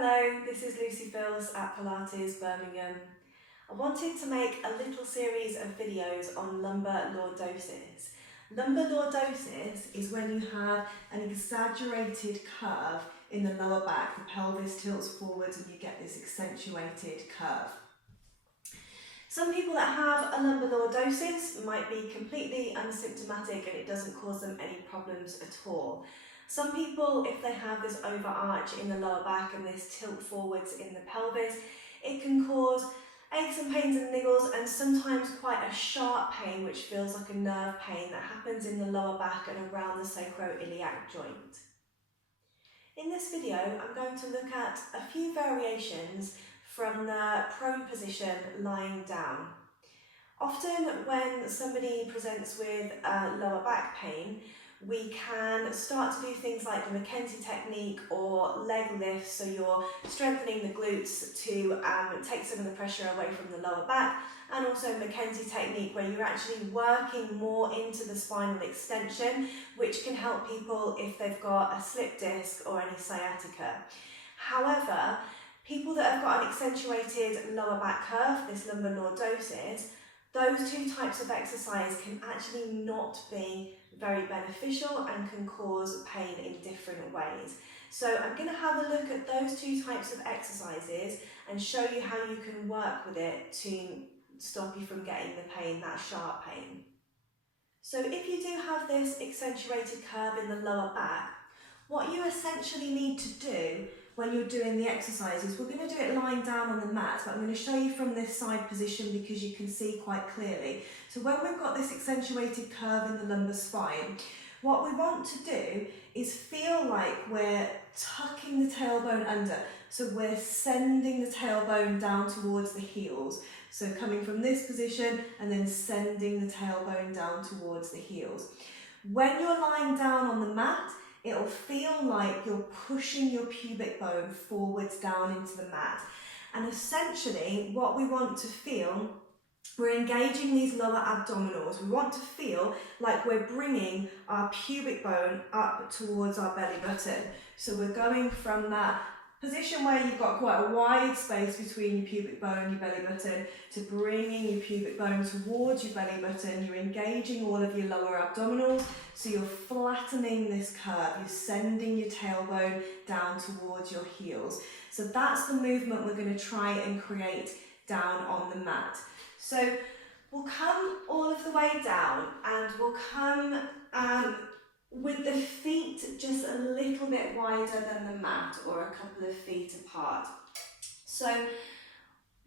Hello, this is Filce at Pilates Birmingham. I wanted to make a little series of videos on lumbar lordosis. Lumbar lordosis is when you have an exaggerated curve in the lower back, the pelvis tilts forwards and you get this accentuated curve. Some people that have a lumbar lordosis might be completely asymptomatic and it doesn't cause them any problems at all. Some people, if they have this overarch in the lower back and this tilt forwards in the pelvis, it can cause aches and pains and niggles and sometimes quite a sharp pain which feels like a nerve pain that happens in the lower back and around the sacroiliac joint. In this video, I'm going to look at a few variations from the prone position lying down. Often when somebody presents with lower back pain, we can start to do things like the Mackenzie technique or leg lifts, so you're strengthening the glutes to take some of the pressure away from the lower back, and also Mackenzie technique where you're actually working more into the spinal extension, which can help people if they've got a slip disc or any sciatica. However, people that have got an accentuated lower back curve, this lumbar lordosis, those two types of exercise can actually not be very beneficial and can cause pain in different ways. So I'm going to have a look at those two types of exercises and show you how you can work with it to stop you from getting the pain, that sharp pain. So if you do have this accentuated curve in the lower back, what you essentially need to do when you're doing the exercises, we're going to do it lying down on the mat, but I'm going to show you from this side position because you can see quite clearly. So when we've got this accentuated curve in the lumbar spine, what we want to do is feel like we're tucking the tailbone under. So we're sending the tailbone down towards the heels. So coming from this position and then sending the tailbone down towards the heels. When you're lying down on the mat, it'll feel like you're pushing your pubic bone forwards down into the mat. And essentially what we want to feel, we're engaging these lower abdominals. We want to feel like we're bringing our pubic bone up towards our belly button. So we're going from that position where you've got quite a wide space between your pubic bone and your belly button to bringing your pubic bone towards your belly button. You're engaging all of your lower abdominals, so you're flattening this curve. You're sending your tailbone down towards your heels. So that's the movement we're going to try and create down on the mat. So we'll come all of the way down and we'll come with the feet just a little bit wider than the mat or a couple of feet apart. So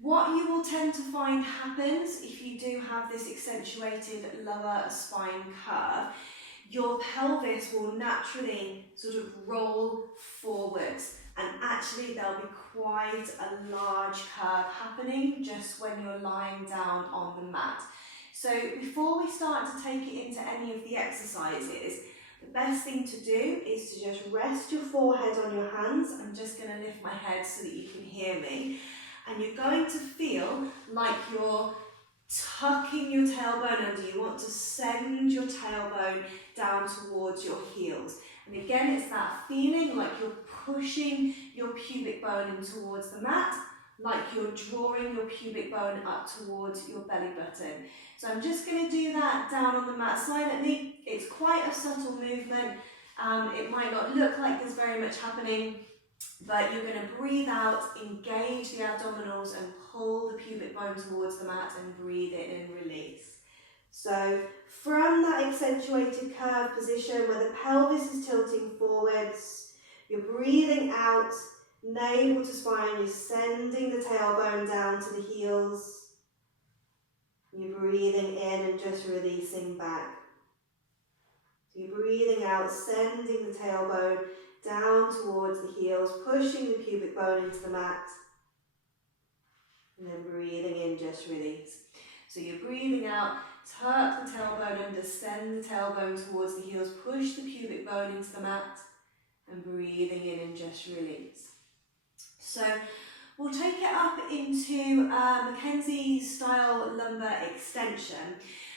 what you will tend to find happens if you do have this accentuated lower spine curve, your pelvis will naturally sort of roll forwards, and actually there'll be quite a large curve happening just when you're lying down on the mat. So before we start to take it into any of the exercises, the best thing to do is to just rest your forehead on your hands. I'm just going to lift my head so that you can hear me. And you're going to feel like you're tucking your tailbone under. You want to send your tailbone down towards your heels. And again, it's that feeling like you're pushing your pubic bone in towards the mat, like you're drawing your pubic bone up towards your belly button. So I'm just going to do that down on the mat silently. It's quite a subtle movement. It might not look like there's very much happening, but you're going to breathe out, engage the abdominals and pull the pubic bone towards the mat and breathe in and release. So from that accentuated curve position where the pelvis is tilting forwards, you're breathing out, navel to spine, you're sending the tailbone down to the heels. You're breathing in and just releasing back. So you're breathing out, sending the tailbone down towards the heels, pushing the pubic bone into the mat. And then breathing in, just release. So you're breathing out, tuck the tailbone under, send the tailbone towards the heels, push the pubic bone into the mat, and breathing in and just release. So we'll take it up into Mackenzie style lumbar extension,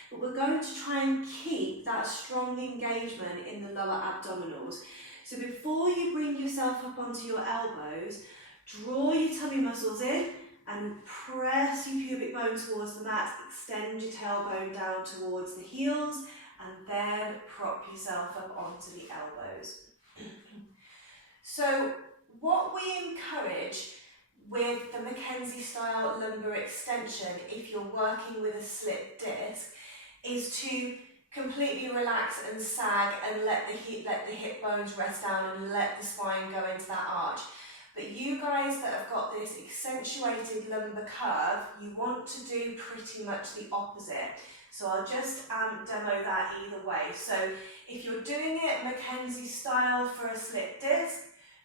but we're going to try and keep that strong engagement in the lower abdominals. So before you bring yourself up onto your elbows, Draw your tummy muscles in and press your pubic bone towards the mat. Extend your tailbone down towards the heels and then prop yourself up onto the elbows. So what we encourage with the Mackenzie style lumbar extension, if you're working with a slip disc, is to completely relax and sag and let the hip bones rest down and let the spine go into that arch. But you guys that have got this accentuated lumbar curve, you want to do pretty much the opposite. So I'll just demo that either way. So if you're doing it Mackenzie style for a slip disc,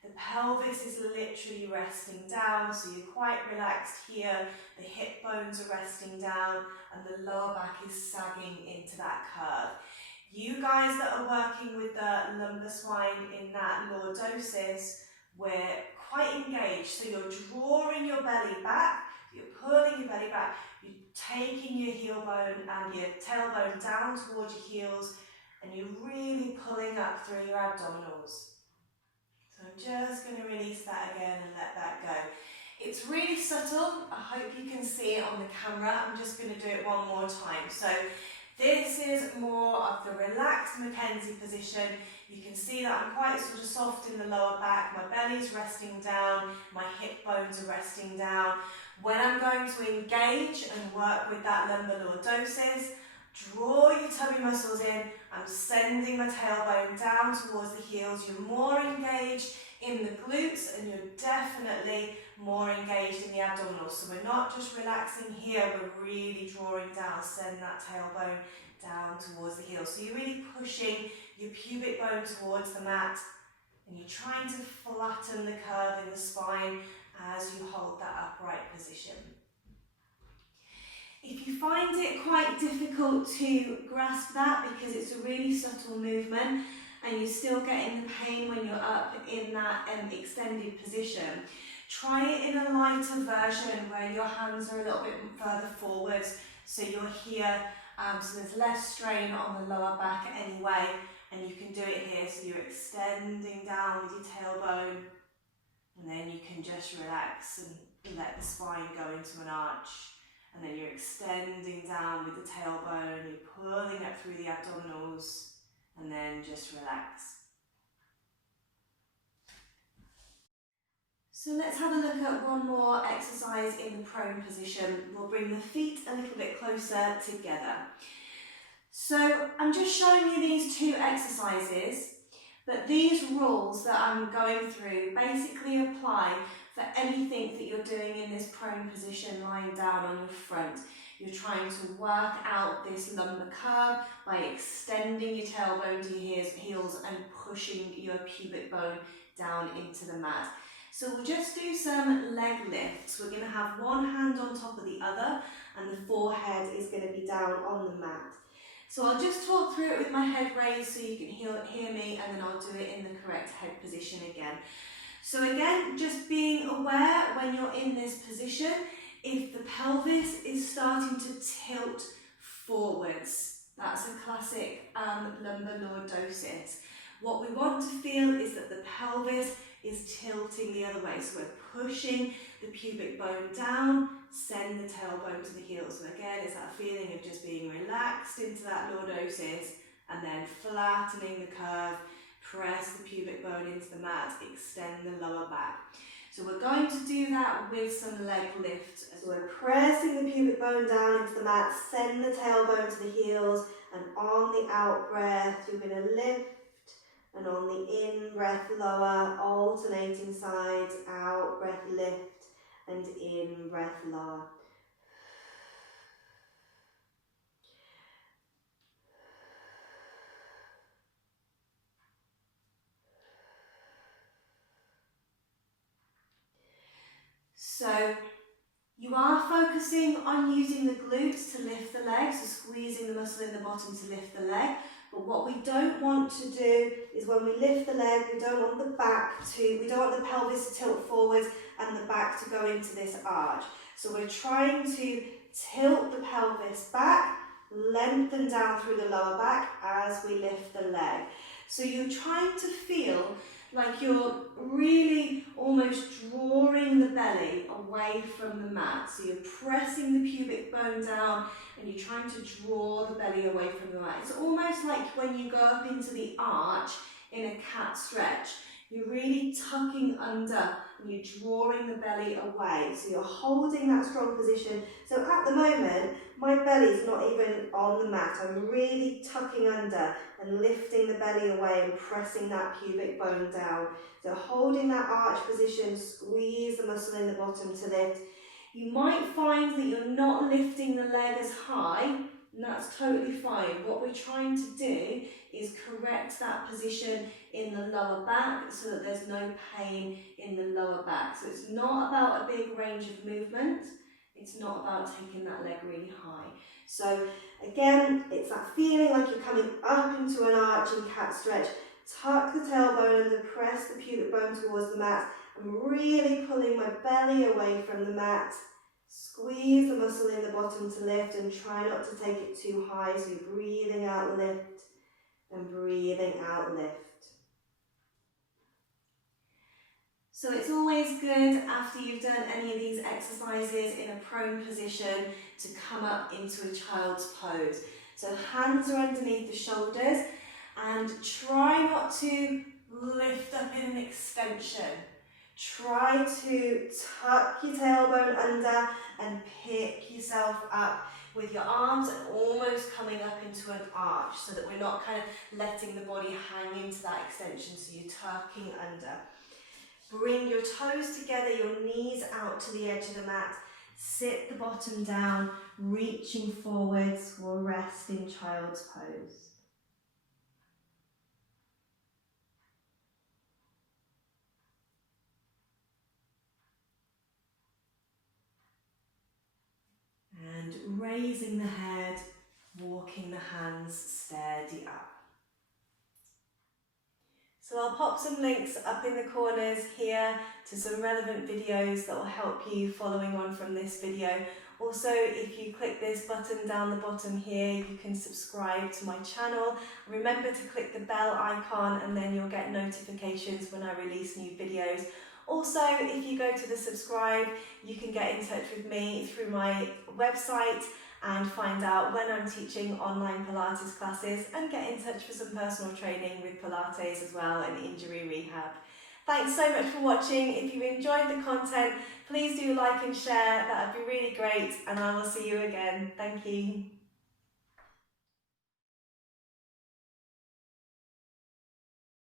the pelvis is literally resting down, so you're quite relaxed here, the hip bones are resting down, and the lower back is sagging into that curve. You guys that are working with the lumbar spine in that lordosis, we're quite engaged, so you're drawing your belly back, you're pulling your belly back, you're taking your heel bone and your tailbone down towards your heels, and you're really pulling up through your abdominals. So I'm just going to release that again and let that go. It's really subtle. I hope you can see it on the camera. I'm just going to do it one more time. So this is more of the relaxed Mackenzie position. You can see that I'm quite sort of soft in the lower back. My belly's resting down. My hip bones are resting down. When I'm going to engage and work with that lumbar lordosis, draw your tummy muscles in. I'm sending my tailbone down towards the heels. You're more engaged in the glutes and you're definitely more engaged in the abdominals. So we're not just relaxing here, we're really drawing down. Send that tailbone down towards the heels. So you're really pushing your pubic bone towards the mat and you're trying to flatten the curve in the spine as you hold that upright position. If you find it quite difficult to grasp that because it's a really subtle movement and you're still getting the pain when you're up in that extended position, try it in a lighter version where your hands are a little bit further forwards, so you're here, so there's less strain on the lower back anyway, and you can do it here, so you're extending down with your tailbone, and then you can just relax and let the spine go into an arch. And then you're extending down with the tailbone, you're pulling up through the abdominals, and then just relax. So let's have a look at one more exercise in the prone position. We'll bring the feet a little bit closer together. So I'm just showing you these two exercises, but these rules that I'm going through basically apply for anything that you're doing in this prone position, lying down on your front. You're trying to work out this lumbar curve by extending your tailbone to your heels and pushing your pubic bone down into the mat. So we'll just do some leg lifts. We're going to have one hand on top of the other and the forehead is going to be down on the mat. So I'll just talk through it with my head raised so you can hear me, and then I'll do it in the correct head position again. So again, just being aware when you're in this position, if the pelvis is starting to tilt forwards, that's a classic lumbar lordosis. What we want to feel is that the pelvis is tilting the other way. So we're pushing the pubic bone down, send the tailbone to the heels. So again, it's that feeling of just being relaxed into that lordosis and then flattening the curve. Press the pubic bone into the mat, extend the lower back. So we're going to do that with some leg lifts. So we're pressing the pubic bone down into the mat, send the tailbone to the heels, and on the out breath, you're going to lift, and on the in breath, lower, alternating sides, out breath, lift, and in breath, lower. So you are focusing on using the glutes to lift the leg, so squeezing the muscle in the bottom to lift the leg. But what we don't want to do is when we lift the leg, we don't want the pelvis to tilt forwards and the back to go into this arch. So we're trying to tilt the pelvis back, lengthen down through the lower back as we lift the leg. So you're trying to feel like you're really almost drawing the belly away from the mat. So you're pressing the pubic bone down and you're trying to draw the belly away from the mat. It's almost like when you go up into the arch in a cat stretch. You're really tucking under and you're drawing the belly away. So you're holding that strong position. So at the moment, my belly's not even on the mat. I'm really tucking under and lifting the belly away and pressing that pubic bone down. So holding that arch position, squeeze the muscle in the bottom to lift. You might find that you're not lifting the leg as high, and that's totally fine. What we're trying to do is correct that position in the lower back so that there's no pain in the lower back. So it's not about a big range of movement. It's not about taking that leg really high. So again, it's that feeling like you're coming up into an arch in cat stretch. Tuck the tailbone under, press the pubic bone towards the mat. I'm really pulling my belly away from the mat. Squeeze the muscle in the bottom to lift and try not to take it too high. So you're breathing out, lift, and breathing out, lift. So it's always good after you've done any of these exercises in a prone position to come up into a child's pose. So hands are underneath the shoulders and try not to lift up in an extension. Try to tuck your tailbone under and pick yourself up with your arms and almost coming up into an arch so that we're not kind of letting the body hang into that extension, so you're tucking under. Bring your toes together, your knees out to the edge of the mat. Sit the bottom down, reaching forwards for rest in child's pose. And raising the head, walking the hands steady up. So I'll pop some links up in the corners here to some relevant videos that will help you following on from this video. Also, if you click this button down the bottom here, you can subscribe to my channel. Remember to click the bell icon and then you'll get notifications when I release new videos. Also, if you go to the subscribe, you can get in touch with me through my website and find out when I'm teaching online Pilates classes and get in touch for some personal training with Pilates as well and injury rehab. Thanks so much for watching. If you enjoyed the content, please do like and share. That would be really great, and I will see you again. Thank you.